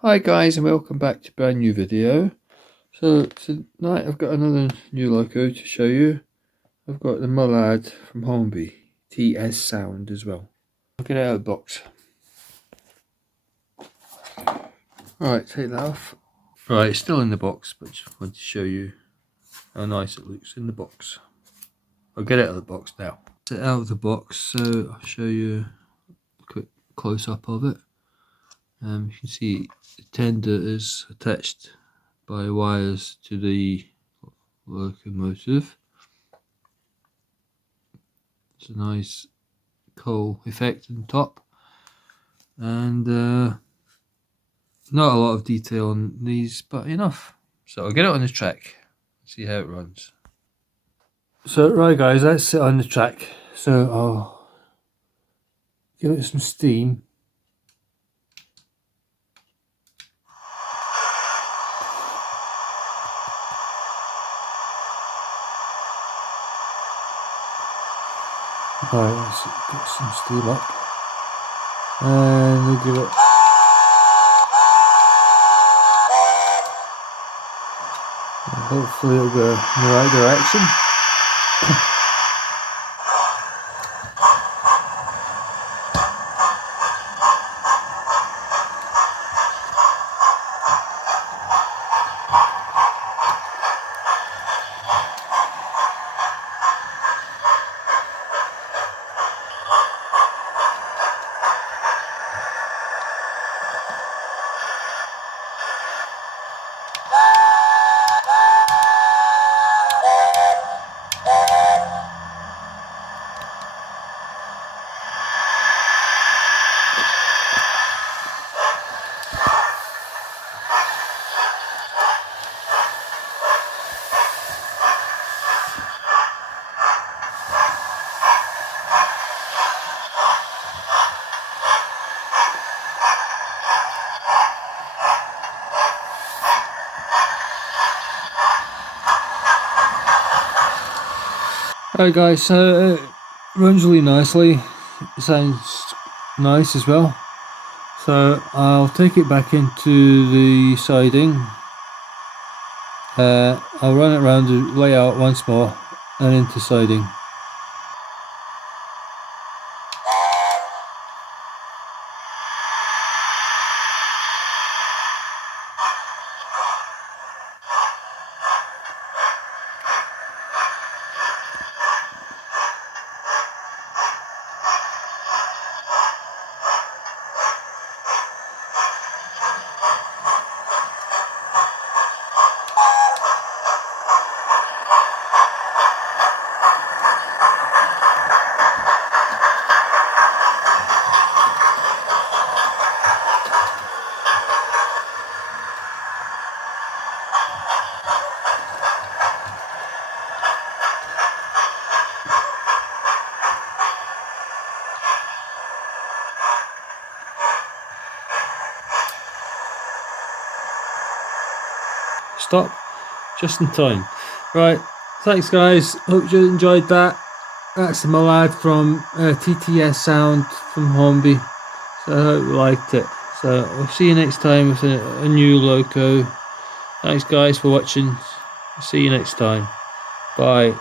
Hi guys, and welcome back to a brand new video. So tonight I've got another new loco to show you. I've got the Mullard from Hornby, TTS sound as well. I'll get it out of the box. Alright, take that off. Right, it's still in the box, but just wanted to show you how nice it looks in the box. I'll get it out of the box now. Get it out of the box, so I'll show you a quick close-up of it. You can see the tender is attached by wires to the locomotive. It's a nice coal effect on top, and not a lot of detail on these, but enough. So I'll get it on the track, see how it runs. So right guys, that's it on the track. So I'll give it some steam. Right, let's get some steam up, and we'll give it. Hopefully it'll go in the right direction. Alright guys, so it runs really nicely. It sounds nice as well. So I'll take it back into the siding. I'll run it around the layout once more and into siding. Stop just in time. Right, thanks guys, hope you enjoyed that. That's the Mallard from TTS sound from Hornby, so I hope you liked it. So we'll see you next time with a new loco. Thanks guys for watching, see you next time, bye.